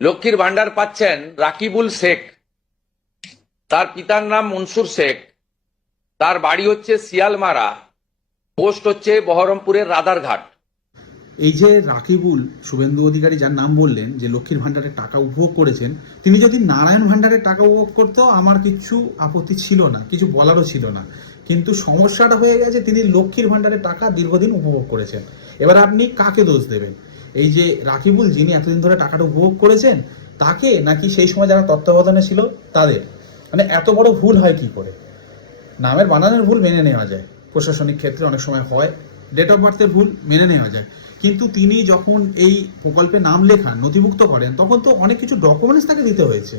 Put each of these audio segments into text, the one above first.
লক্ষ্মীর ভান্ডার পাচ্ছেন রাকিবুল শেখ, তার পিতার নাম মনসুর শেখ, তার বাড়ি হচ্ছে শিয়ালমারা, পোস্ট হচ্ছে বহরমপুরের রাধারঘাট। এই যে রাকিবুল শুভেন্দু অধিকারী যার নাম বললেন যে লক্ষ্মীর ভান্ডারের টাকা উপভোগ করেছেন, তিনি যদি নারায়ণ ভান্ডারের টাকা উপভোগ করতো আমার কিছু আপত্তি ছিল না, কিছু বলারও ছিল না। কিন্তু সমস্যাটা হয়ে গেছে তিনি লক্ষ্মীর ভান্ডারের টাকা দীর্ঘদিন উপভোগ করেছেন। এবার আপনি কাকে দোষ দেবেন? এই যে রাকিবুল যিনি এতদিন ধরে টাকাটা উপভোগ করেছেন তাকে, নাকি সেই সময় যারা তত্ত্বাবধানে ছিল তাদের? মানে এত বড় ভুল হয় কি করে? নামের বানানের ভুল মেনে নেওয়া যায়, প্রশাসনিক ক্ষেত্রে অনেক সময় হয়, ডেট অফ বার্থের ভুল মেনে নেওয়া যায়, কিন্তু তিনি যখন এই প্রকল্পে নাম লেখান, নথিভুক্ত করেন, তখন তো অনেক কিছু ডকুমেন্টস তাকে দিতে হয়েছে।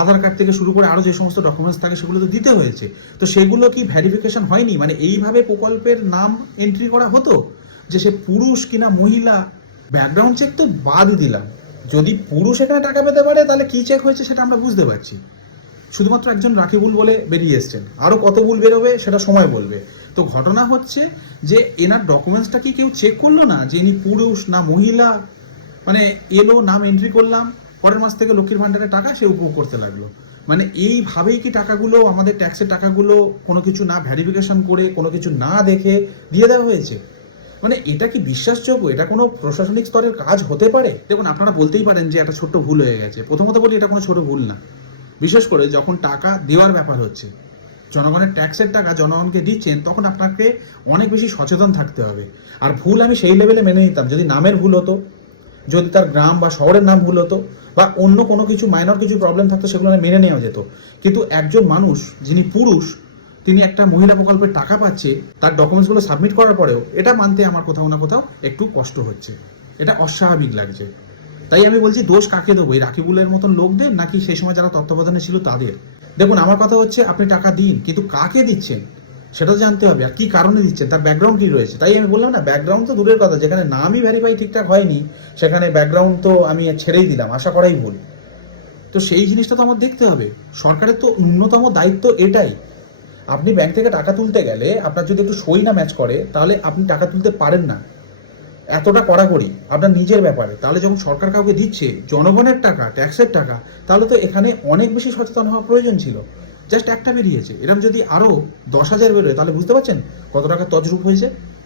আধার কার্ড থেকে শুরু করে আরও যে সমস্ত ডকুমেন্টস থাকে সেগুলো তো দিতে হয়েছে। তো সেগুলো কি ভ্যারিফিকেশন হয়নি? মানে এইভাবে প্রকল্পের নাম এন্ট্রি করা হতো যে সে পুরুষ কিনা মহিলা? ব্যাকগ্রাউন্ড চেক তো বাদই দিলাম, যদি পুরুষ এখানে টাকা পেতে পারে তাহলে কি চেক হয়েছে সেটা আমরা বুঝতে পারছি। শুধুমাত্র একজন রাকিবুল বলে বেরিয়ে এসছেন, আরও কত ভুল বেরোবে সেটা সময় বলবে। তো ঘটনা হচ্ছে যে এনার ডকুমেন্টসটা কি কেউ চেক করলো না যে ইনি পুরুষ না মহিলা? মানে এলো, নাম এন্ট্রি করলাম, পরের মাস থেকে লক্ষ্মীর ভান্ডারের টাকা সে উপভোগ করতে লাগলো। মানে এইভাবেই কি টাকাগুলো, আমাদের ট্যাক্সের টাকাগুলো কোনো কিছু না ভ্যারিফিকেশন করে, কোনো কিছু না দেখে দিয়ে দেওয়া হয়েছে? মানে এটা কি বিশ্বাসযোগ্য? এটা কোনো প্রশাসনিক স্তরের কাজ হতে পারে? দেখুন, আপনারা বলতেই পারেন যে একটা ছোট্ট ভুল হয়ে গেছে। প্রথমত বলি, এটা কোনো ছোট ভুল না। বিশেষ করে যখন টাকা দেওয়ার ব্যাপার হচ্ছে, জনগণের ট্যাক্সের টাকা জনগণকে দিচ্ছেন, তখন আপনাকে অনেক বেশি সচেতন থাকতে হবে। আর ভুল আমি সেই লেভেলে মেনে নিতাম যদি নামের ভুল হতো, যদি তার গ্রাম বা শহরের নাম ভুল হতো, বা অন্য কোনো কিছু মাইনর কিছু প্রবলেম থাকতো, সেগুলো মেনে নেওয়া যেত। কিন্তু একজন মানুষ যিনি পুরুষ, তিনি একটা মহিলা প্রকল্পের টাকা পাচ্ছে, তার ডকুমেন্টসগুলো সাবমিট করার পরেও এটা মানতে আমার কোথাও না কোথাও একটু কষ্ট হচ্ছে, এটা অস্বাভাবিক লাগছে। তাই আমি বলছি, দোষ কাকে দেবো? এই রাকিবুলের মতন লোকদের, নাকি সেই সময় যারা তত্ত্বাবধানে ছিল তাদের? দেখুন, আমার কথা হচ্ছে আপনি টাকা দিন, কিন্তু কাকে দিচ্ছেন সেটা তো জানতে হবে, আর কি কারণে দিচ্ছেন, তার ব্যাকগ্রাউন্ড কি রয়েছে। তাই আমি বললাম না, ব্যাকগ্রাউন্ড তো দূরের কথা, যেখানে নামই ভেরিফাই ঠিকঠাক হয়নি সেখানে ব্যাকগ্রাউন্ড তো আমি ছেড়েই দিলাম, আশা করাই ভুল। তো সেই জিনিসটা তো আমার দেখতে হবে। সরকারের তো ন্যূনতম দায়িত্ব এটাই। আপনি ব্যাংক থেকে টাকা তুলতে গেলে আপনার যদি একটু সই না ম্যাচ করে, তাহলে আপনি টাকা তুলতে পারেন না। এতটা কড়াকড়ি আপনার নিজের ব্যাপারে। তাহলে যখন সরকার কাউকে দিচ্ছে জনগণের টাকা, ট্যাক্সের টাকা, তাহলে তো এখানে অনেক বেশি সচেতন হওয়া প্রয়োজন ছিল। জাস্ট একটা বেরিয়েছে, এরকম যদি আরও 10,000 বেরোয় তাহলে বুঝতে পারছেন কত টাকা তজরূপ হয়েছে।